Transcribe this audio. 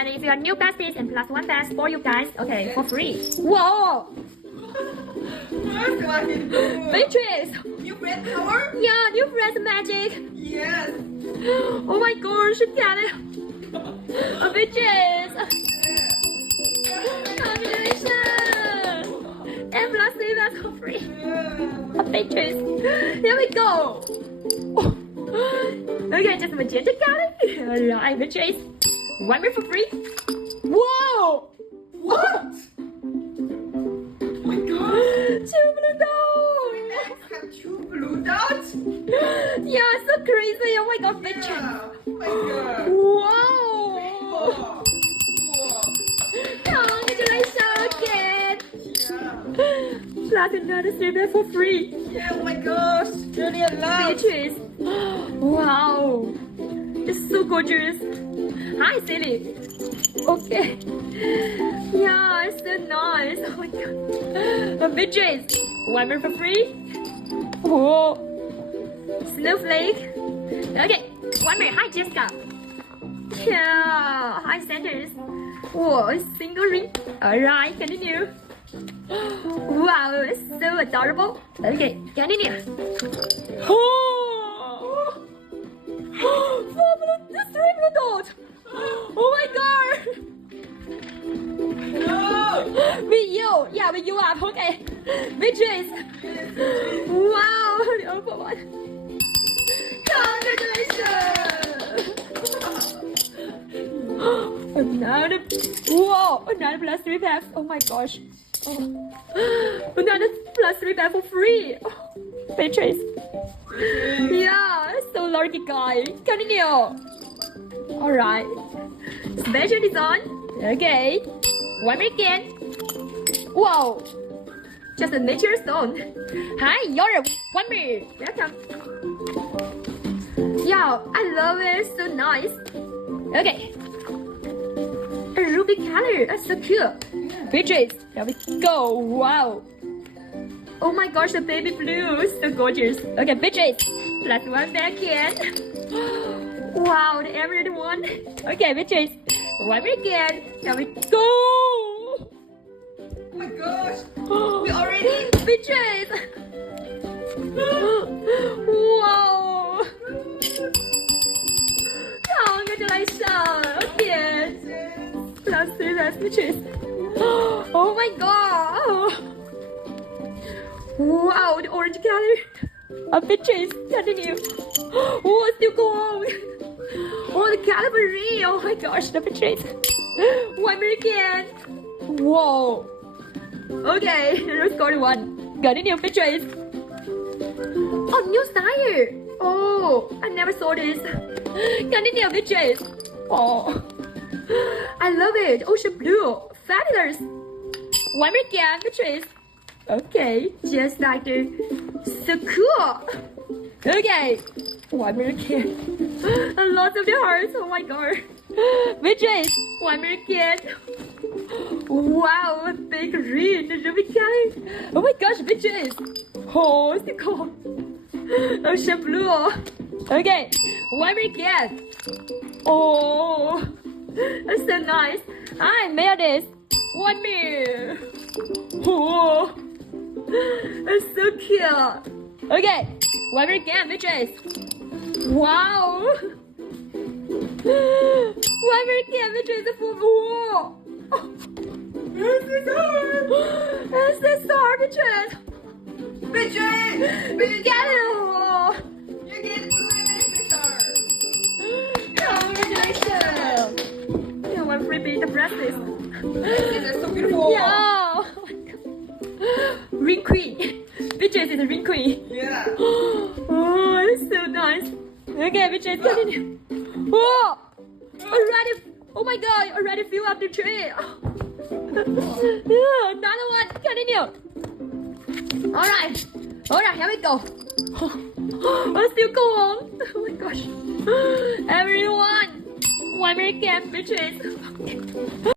And if you are new besties and plus one best for you guys, okay, for free. Whoa! Beatrice! New friend power? Yeah, new friends magic. Yes. Oh my gosh, look at it. Beatrice! Congratulations! And plus three best for free. Beatrice, here we go. Okay, just magenta color. Alright, Beatrice. One more for free. Whoa! What? Oh my god. Two blue dots. Have two blue dots? Yeah, so crazy. Oh my god, Beatrice. Yeah. Oh my god. Wow. Wow. Congratulations again. Yeah. Plus another three best for free. Yeah, oh my gosh. Really a lot. Beatrice. Wow. It's so gorgeous. Hi, Silly. Okay. Yeah, it's so nice. Oh my god. Beatrice. One more for free. Oh. Snowflake. Okay. One more. Hi, Jessica. Yeah. Hi, Sanders. Whoa, single ring. Alright, continue. Wow, it's so adorable. Okay, continue. Oh! Four blue, three blue dots. Oh my god! No. With you, yeah, with you up. Okay, Beatrice. Wow, the open one. Congratulations! Another, whoa, another plus three pack. Oh my gosh. Oh. Another plus three pack for free. Oh, Beatrice. Yeah, so lucky guy. Continue. Alright. Special design. Okay. One more again. Whoa. Just a nature stone. Hi, you're one more. Welcome. Yeah, I love it. So nice. Okay. A ruby color. That's so cool. Beatrice, here we go. Wow. Oh my gosh, the baby blue. So gorgeous. Okay, Beatrice. Plus one back again. Wow, the emerald one. Okay, Beatrice. One more again. Here we go. Oh my gosh. We already. Beatrice. Wow. Congratulations. Again. Plus three last Beatrice. Oh my god. Wow, the orange color. Beatrice, continue. Oh, still go on. Oh, the Calvary. Oh my gosh, the Beatrice. One more again. Whoa. Okay, rose gold one. Continue, Beatrice. Oh, new style. Oh, I never saw this. Continue, Beatrice. Oh, I love it. Ocean blue. Fabulous. One more again, Beatrice. Okay, just like the so cool. Okay, one more again. A lot of the hearts. Oh my god. Beatrice, one more again. Wow, a big ring, ruby color. Oh my gosh, Beatrice. Oh, it's cool. Ocean blue. Okay, one more again. Oh, that's so nice. I made this. One more. Oh. It's so cute. Okay, one more again, Beatrice. Wow. One more again, Beatrice. Whoa. It's the star. It's the star, Beatrice. Beatrice. You get it. You get it. Star. Congratulations. Yeah, one freebie, the bracelet. This is so beautiful. Yeah. Ring queen. Beatrice is a ring queen. Yeah. Oh, it's so nice. Okay, Beatrice, continue. Oh, already. Oh my god, already fill up the tree. Yeah, another one. Continue. Alright. Alright, here we go. Oh, still go on. Oh my gosh. Everyone. One more again, Beatrice.